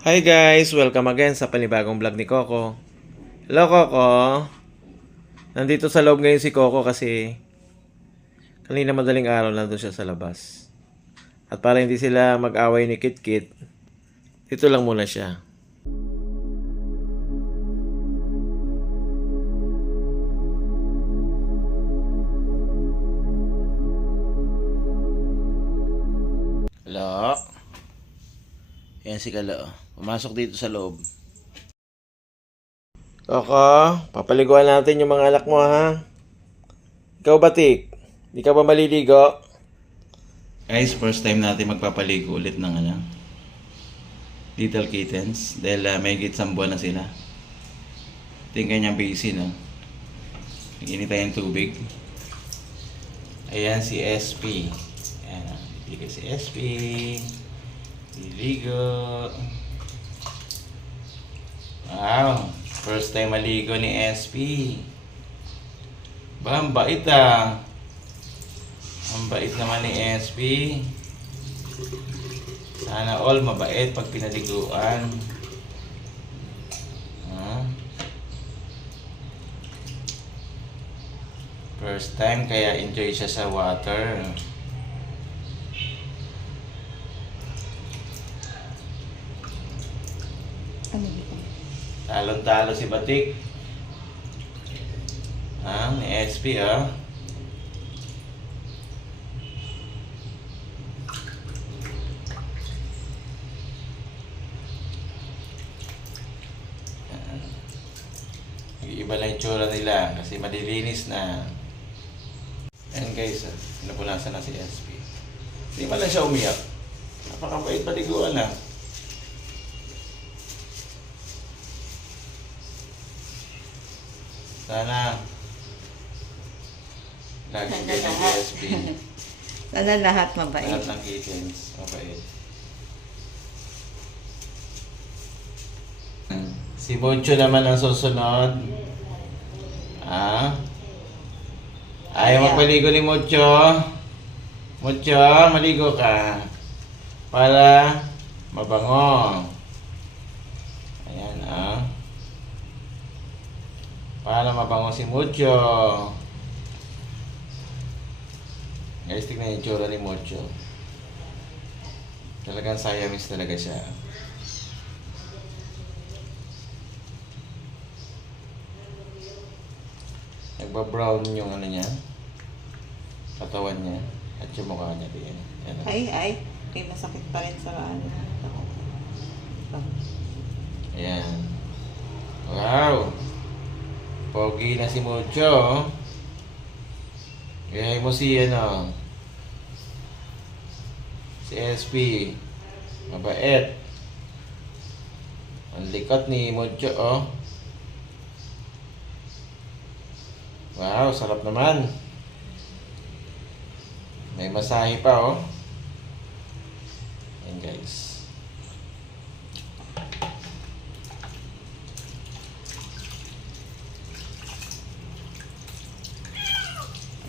Hi guys! Welcome again sa panibagong vlog ni Coco. Hello Coco! Nandito sa loob ngayon si Coco kasi kanina madaling araw nandun siya sa labas. At para hindi sila mag-away ni Kit Kit, dito lang muna siya. Hello? Yan si Kalo. Pumasok dito sa loob. Coco, papaliguan natin yung mga anak mo ha. Ikaw Batik, di ka ba maliligo? Guys, first time natin magpapaligo ulit ng little kittens dahil may isang buwan na sila. Tingnan niya basin, no? Init tayong tubig. Ayan si SP. Ayan, dito si SP. Liligo. Wow, first time maligo ni SP. Ba, ang bait ah. Ang bait naman ni SP. Sana all mabait pag pinaliguan. First time kaya enjoy siya sa water. Talon-talo si Batik. Ni SP Iba na yung tsura nila kasi malilinis na. Ayan guys, napunasan na si SP. Hindi man lang siya umiyak. Napakabait paliguan na. Sana lagi ganyan si SP. Sana lahat mabait. Lahat ng kittens mabait. Si Moncho naman ang susunod. Ayaw magpaligo ni Moncho. Moncho, maligo ka. Para mabango. Ayan Para mabango si Moncho. Guys, tignan yung tsura ni Moncho. Talagang Siamese talaga siya. Nagba-brown yung niya, katawan niya, at yung mukha niya din. Ay, may masakit pa rin sa Ayan. Wow! Pogi na si Mucho. Gaya mo si si SP. Mabait. Ang likat ni Mucho Wow, sarap naman. May masahe pa Ayan guys.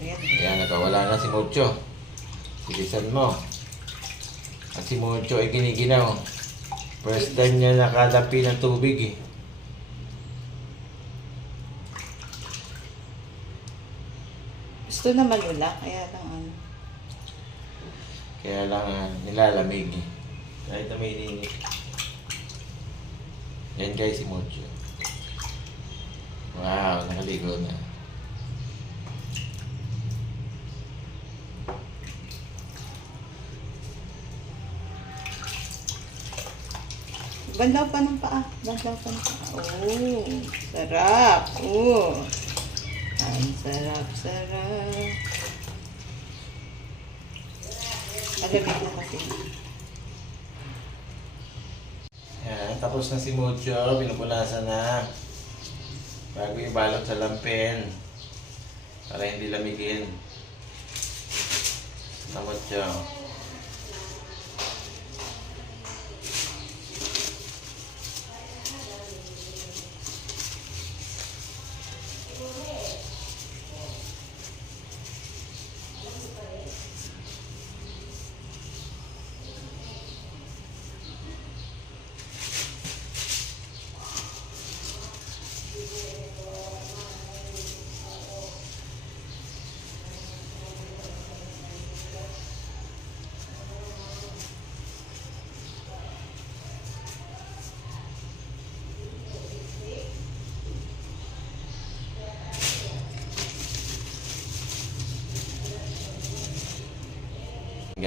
Ayan, nakawala na si Mucho. Silisan mo. At si Mucho ay giniginaw. First time niya nakalapi ng tubig Gusto na malula, kaya lang nilalamig kahit na may init. Yan guys si Mucho. Wow, nakaligo na. Bandaw pa ng paa. Oh, sarap. Oh. Ang sarap. Malamig na kasi. Yan, tapos na si Mucho. Pinupunasan na. Bago ibalot sa lampin. Para hindi lamigin. Na Mucho.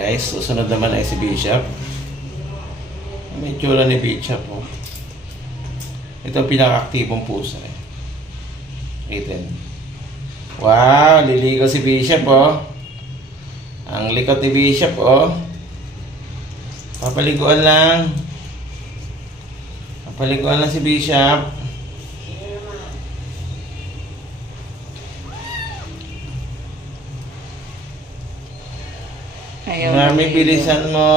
guys, susunod naman ay si Bishop. May tsura ni Bishop po. Ito ang pinaka-aktibong pusa eh. Kita niyo. Wow, liligo si Bishop oh. Ang likot ni Bishop oh. Papaliguan lang. Papaliguan lang si Bishop. Ayaw Mami, maligo. bilisan mo.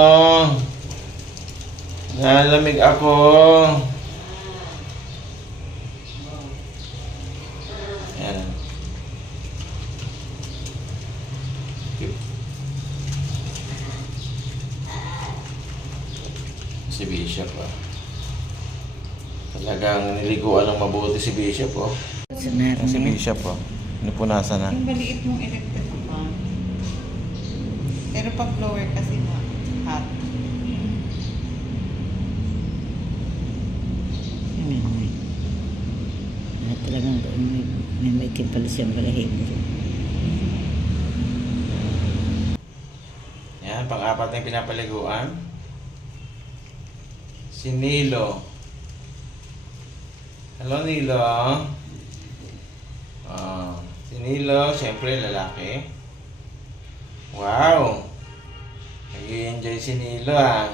Nalamig ako. Ayan. Si Bishop ah. Talagang niliguan ng mabuti si Bishop oh. Sanara Si na yan. Bishop oh. Nipunasan na. Yung maliit mong electric naman. Pero pag blower kasi na hot. Talagang may pala siyang balahibo. Yan, pang-apat na yung pinapaliguan. Si Nilo. Hello, Nilo. Si Nilo, syempre lalaki. Wow! Nag-i-enjoy si Nilo ah.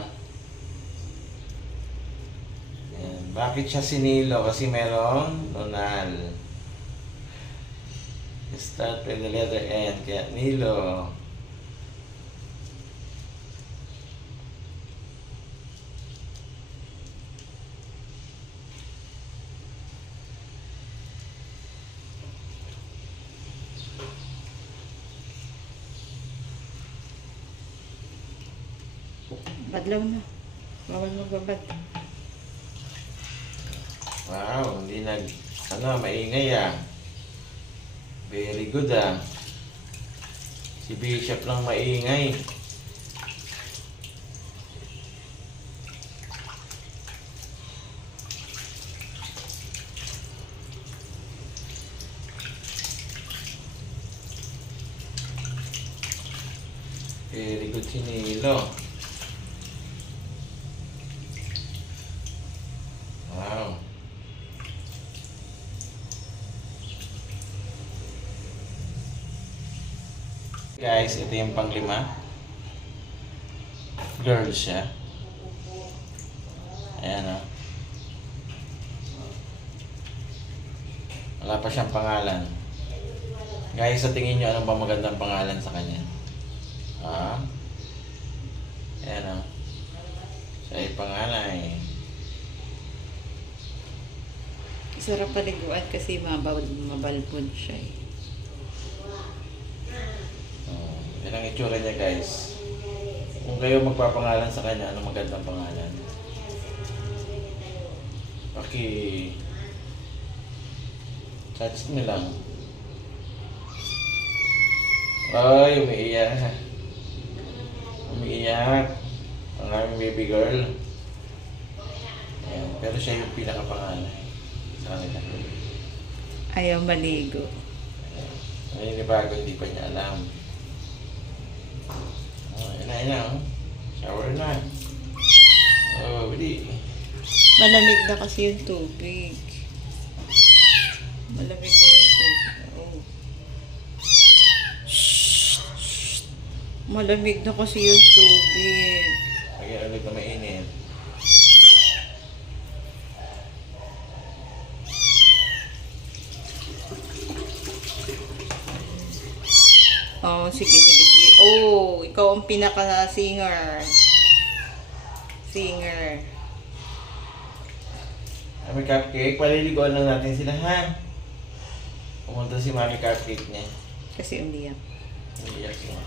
Yan. Bakit siya si Nilo? Kasi merong nonal. Start with the letter N. Kaya Nilo. Badlaw na. Bawal magbabad. Wow, hindi maingay ah. Very good ah. Si Bishop lang maingay. Very good si Nilo. Wow. Guys, ito yung pang-5. Girl siya. Ayan o. Wala pa siyang pangalan. Guys, sa tingin nyo, anong ba magandang pangalan sa kanya? Ayan o. Siya ay panganay. Sarap paliguan kasi mabalbon siya eh. Yan ang itsura niya guys. Kung kayo magpapangalan sa kanya, ano magandang pangalan? Chat nyo lang. Ay, umiiyak. Umiiyak. Ang aming baby girl. Ayan. Pero siya yung pinakapangalan sa kanila. Ayaw maligo. Naninibago, hindi pa niya alam. Yun na. Oh. Shower na. Oh, bili. Malamig na kasi yung tubig. Malamig na yung tubig. Oh. Malamig na kasi yung tubig. Lagyan ulit na mainit. Oh, sige. Oh, ikaw ang pinaka-singer. Singer. Mami Cupcake, paliliguan lang natin sila ha. Pumunta si Mami Cupcake niya. Kasi umiyak. Umiyak siya.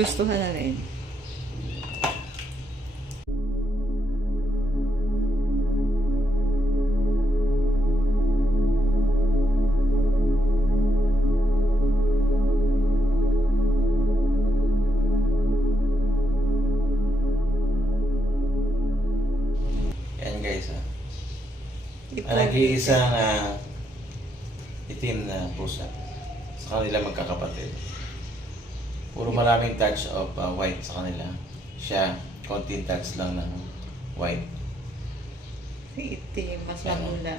Nagustuhan na rin. Yan guys, ha. Ito. Ang nag-iisang itim na pusa sa kanila magkakapatid. Puro maraming touch of white sa kanila. Siya, konting touch lang ng white. Si itim, mas Ano? magula.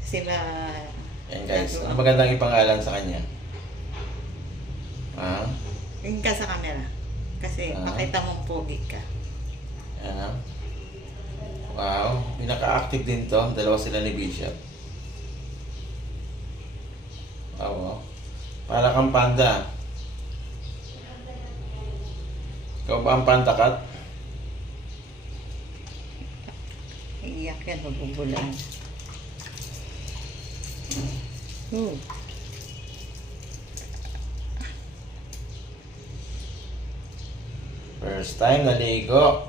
Kasi Yan guys, ano magandang ipangalan sa kanya? Ha? Tingin ka sa camera. Kasi pakita mong pogi ka. Yan ha? Wow, pinaka-active din to. Dalawa sila ni Bishop. Wow, para kang panda. Ikaw ba ang panda kat? Iiyak yan, mabubulaan. First time naligo.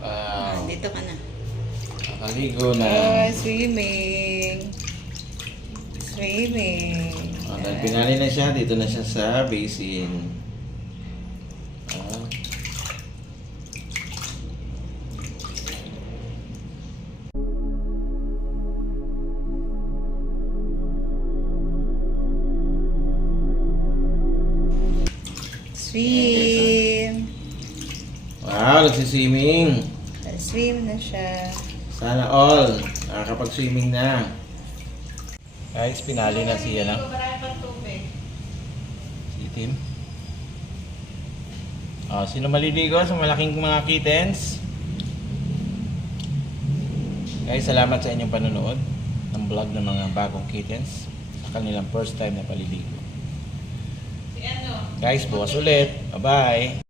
Wow, Dito ka na. nakaligo na. Oh, swimming. Swimming. Dahil pinali na siya, dito na siya sa basin. Ah. Swim. Wow, nagsiswimming. Swim na siya. Sana all nakakapag-swimming na. Guys, pinali na siya lang. Si Tim. Sino maliligo sa malaking mga kittens? Guys, salamat sa inyong panonood ng vlog ng mga bagong kittens sa kanilang first time na paliligo. Guys, bukas ulit. Bye-bye!